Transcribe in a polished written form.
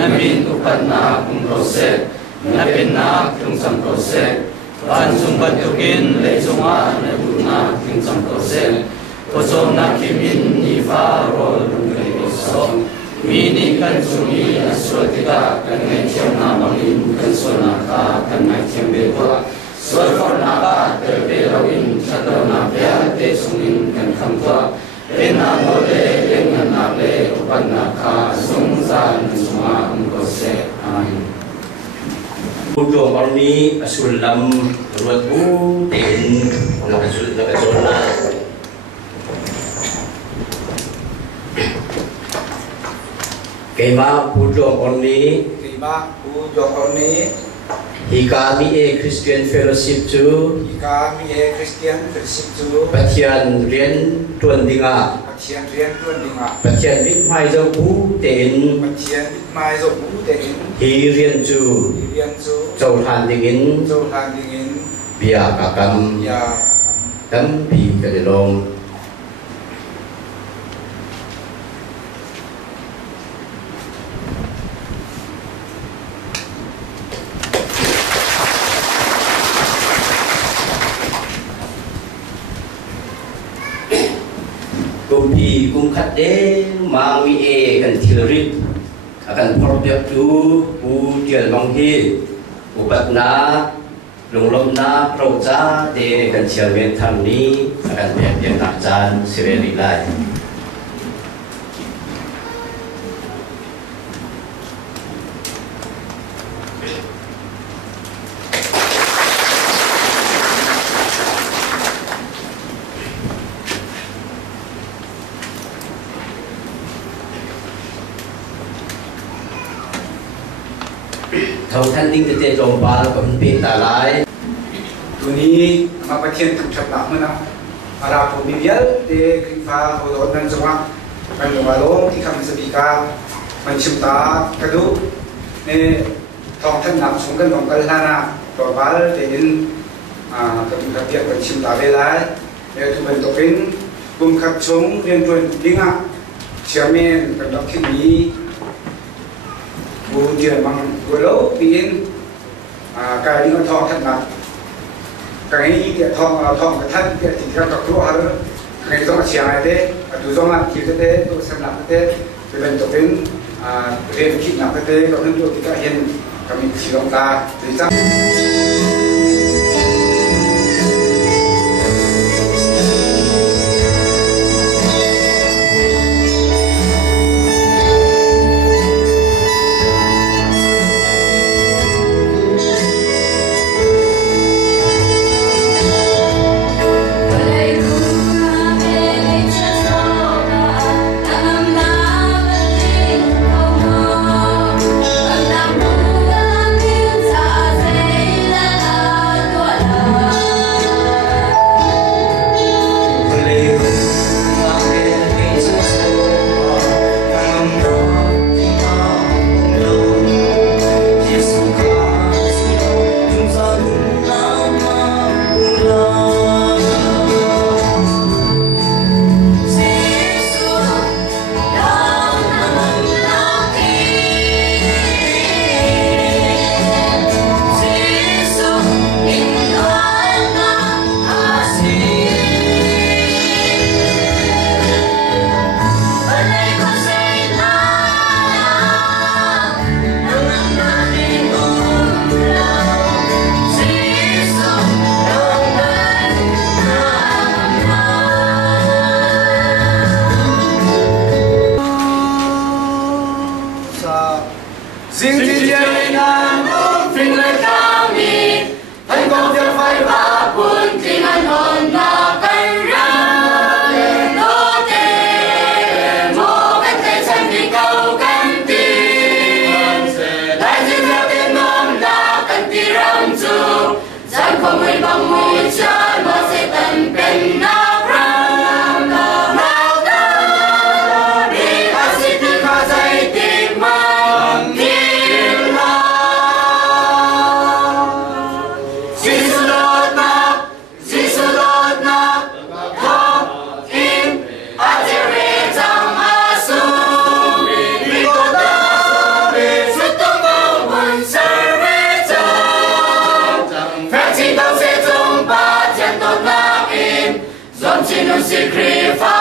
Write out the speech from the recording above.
namin upat na kung prosek, napin na kung sang prosek, bansung batukin lezunga na buna kung sang prosek, kosong na kimin ni faro lungkay isong, mini kan sumi aswatika kan ngay tiyang namangin kan sonaka kan ngay tiyang bewa, swalfor na ka terperawin chadaw na piyate sungin kan kamtua, Enamole dengan nale upanaka sungsan semua engkose amin. Ujo marni asulam ruatu ten nakasona. Kema ujo marni Hikami Christian Fellowship tu Patian Rian Tuan Dinga Patian Bit Mai Zau Bu Ten Hi Rian tu Zau Han Dingin Bia Kakam Tam Pi Kadilong Kumpi kumkat mang wi kan thirit akan project tu ujian manghi ubat na lunglom na proja de kan siamen tham ni akan bian nak jan sireli lai Thâu thanh tinh tế trồng ba là còn bị tả lại. Tụi ní mà bắt thiên thầm chập lạc mới nào. Mà ra phụ bị viết để kinh phá hồ đồn nâng dòng ạ. Mình dùng bà lô thì khám sẽ bị ca. Mình chìm ta cái đủ. Nên thong thân nằm xuống gần vòng cân là nà. Rồi bá để đến các đặc biệt mình chìm ta về lại. Để tụi mình tổ kính cùng khắp chúng liên truyền đi ngạc. Chia men cần đọc kinh ý. Bố chuyện bằng vừa lâu biến cái những con thọ thật nặng cái ý địa thọ cái thân địa thì theo các lúa hơn cái giống chiang này thế từ giống làm kiểu thế tôi xem làm thế thì mình tổ đến về kỹ làm thế còn hơn được thì các hiện các mình chỉ động ta thì chắc Hãy subscribe cho kênh Ghiền Mì Gõ để không bỏ lỡ Zon chinun si kri fa